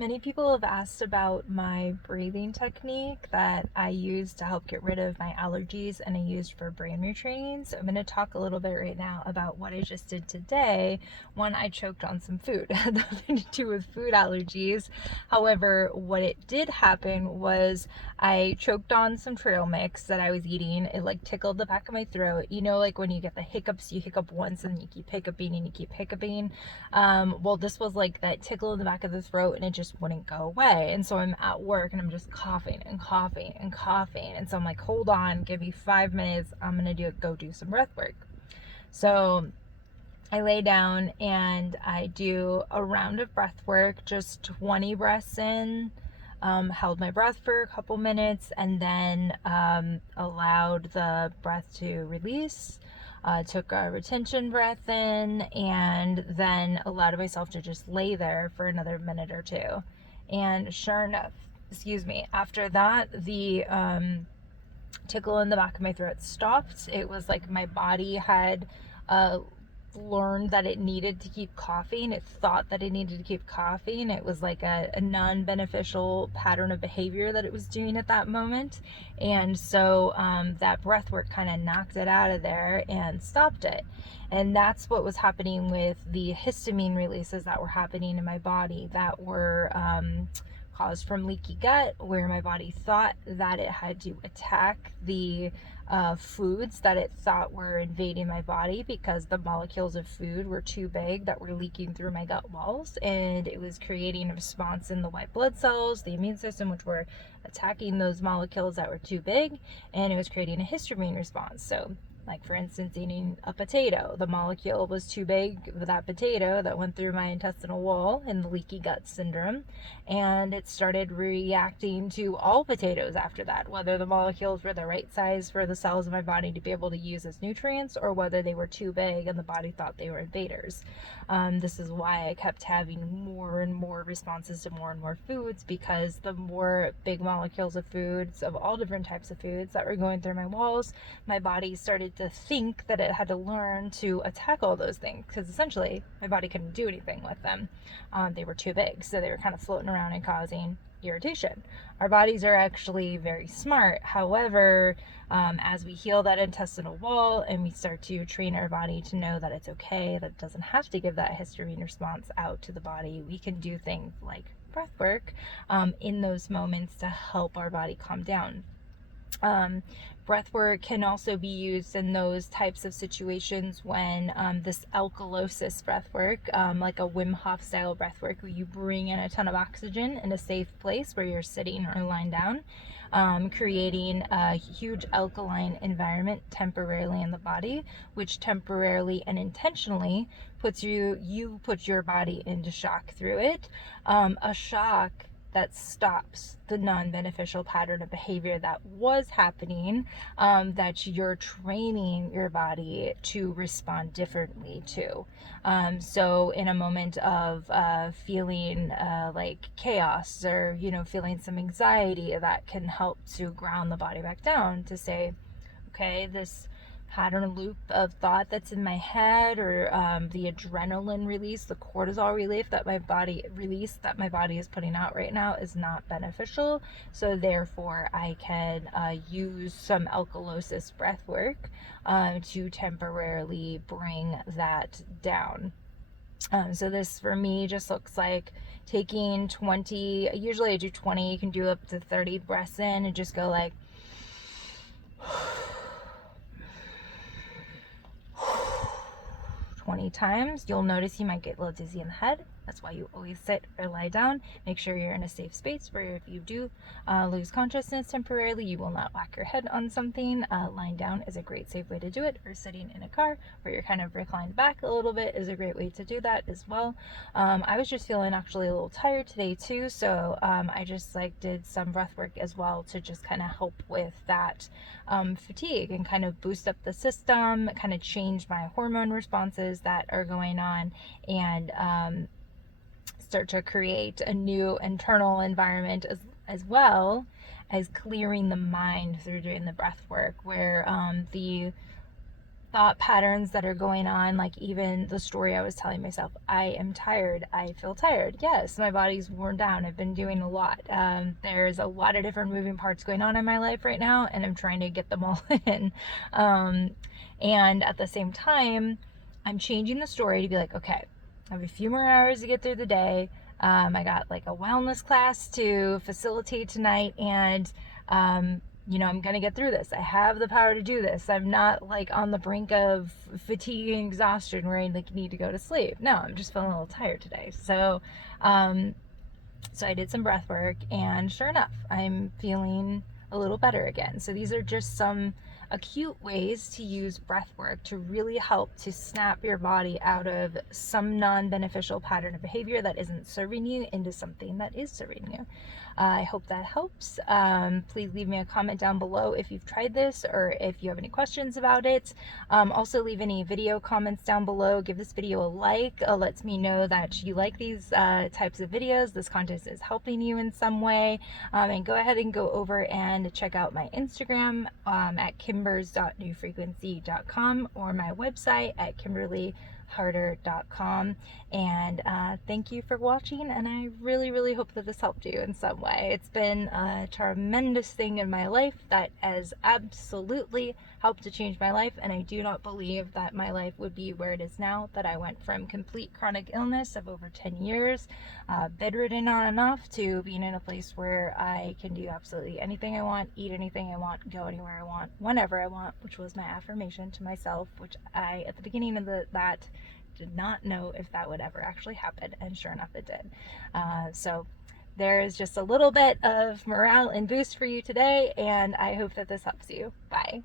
Many people have asked about my breathing technique that I use to help get rid of my allergies and I used for brain retraining. So I'm going to talk a little bit right now about what I just did today. One, I choked on some food. It had nothing to do with food allergies. However, what it did happen was I choked on some trail mix that I was eating. It like tickled the back of my throat. You know, like when you get the hiccups, you hiccup once and you keep hiccuping and you keep hiccuping. Well, this was like that tickle in the back of the throat and it just wouldn't go away. And so I'm at work and I'm just coughing and coughing and coughing. And so I'm like, hold on, give me 5 minutes. I'm going to go do some breath work. So I lay down and I do a round of breath work, just 20 breaths in, held my breath for a couple minutes, and then allowed the breath to release. Took a retention breath in, and then allowed myself to just lay there for another minute or two. And sure enough, after that, the tickle in the back of my throat stopped. It was like my body had learned that it needed to keep coughing. It thought that it needed to keep coughing. It was like a non-beneficial pattern of behavior that it was doing at that moment. And so that breath work kind of knocked it out of there and stopped it. And that's what was happening with the histamine releases that were happening in my body that were caused from leaky gut, where my body thought that it had to attack the foods that it thought were invading my body because the molecules of food were too big that were leaking through my gut walls, and it was creating a response in the white blood cells, the immune system, which were attacking those molecules that were too big, and it was creating a histamine response. So like for instance, eating a potato, the molecule was too big for that potato that went through my intestinal wall in the leaky gut syndrome, and it started reacting to all potatoes after that, whether the molecules were the right size for the cells of my body to be able to use as nutrients or whether they were too big and the body thought they were invaders. This is why I kept having more and more responses to more and more foods, because the more big molecules of foods, of all different types of foods that were going through my walls, my body started to think that it had to learn to attack all those things, because essentially my body couldn't do anything with them. They were too big, so they were kind of floating around and causing irritation. Our bodies are actually very smart. However, as we heal that intestinal wall and we start to train our body to know that it's okay, that it doesn't have to give that histamine response out to the body, we can do things like breath work in those moments to help our body calm down. Breath work can also be used in those types of situations when this alkalosis breath work, like a Wim Hof style breath work, where you bring in a ton of oxygen in a safe place where you're sitting or lying down, creating a huge alkaline environment temporarily in the body, which temporarily and intentionally puts your body into shock through it. A shock that stops the non-beneficial pattern of behavior that was happening, that you're training your body to respond differently to. So in a moment of feeling like chaos, or feeling some anxiety, that can help to ground the body back down to say, okay, this pattern loop of thought that's in my head, or the adrenaline release, the cortisol relief that my body is putting out right now, is not beneficial. So therefore I can use some alkalosis breath work to temporarily bring that down. So this for me just looks like taking 20, usually I do 20, you can do up to 30 breaths in and just go like 20 times. You'll notice you might get a little dizzy in the head. That's why you always sit or lie down. Make sure you're in a safe space where if you do lose consciousness temporarily, you will not whack your head on something. Lying down is a great safe way to do it, or sitting in a car where you're kind of reclined back a little bit is a great way to do that as well. I was just feeling actually a little tired today too, so I just did some breath work as well to just kind of help with that fatigue and kind of boost up the system, kind of change my hormone responses that are going on, and start to create a new internal environment as well as clearing the mind through doing the breath work, where the thought patterns that are going on, like even the story I was telling myself, I am tired, I feel tired. Yes, my body's worn down, I've been doing a lot. There's a lot of different moving parts going on in my life right now, and I'm trying to get them all in. And at the same time, I'm changing the story to be like, okay, I have a few more hours to get through the day. I got like a wellness class to facilitate tonight, and I'm going to get through this. I have the power to do this. I'm not like on the brink of fatigue and exhaustion where I like need to go to sleep. No, I'm just feeling a little tired today. So I did some breath work, and sure enough, I'm feeling a little better again. So these are just some acute ways to use breath work to really help to snap your body out of some non-beneficial pattern of behavior that isn't serving you into something that is serving you. I hope that helps. Please leave me a comment down below if you've tried this or if you have any questions about it. Also, leave any video comments down below. Give this video a like. Lets me know that you like these types of videos. This content is helping you in some way. And go ahead and go over and check out my Instagram at Kimbers.new.frequency.com or my website at KimberlyHarder.com. And thank you for watching, and I really, really hope that this helped you in some way. It's been a tremendous thing in my life that has absolutely helped to change my life, and I do not believe that my life would be where it is now, that I went from complete chronic illness of over 10 years, bedridden on and off, to being in a place where I can do absolutely anything I want, eat anything I want, go anywhere I want, whenever I want, which was my affirmation to myself, which I, at the beginning of that, did not know if that would ever actually happen, and sure enough it did. So there's just a little bit of morale and boost for you today, and I hope that this helps you. Bye.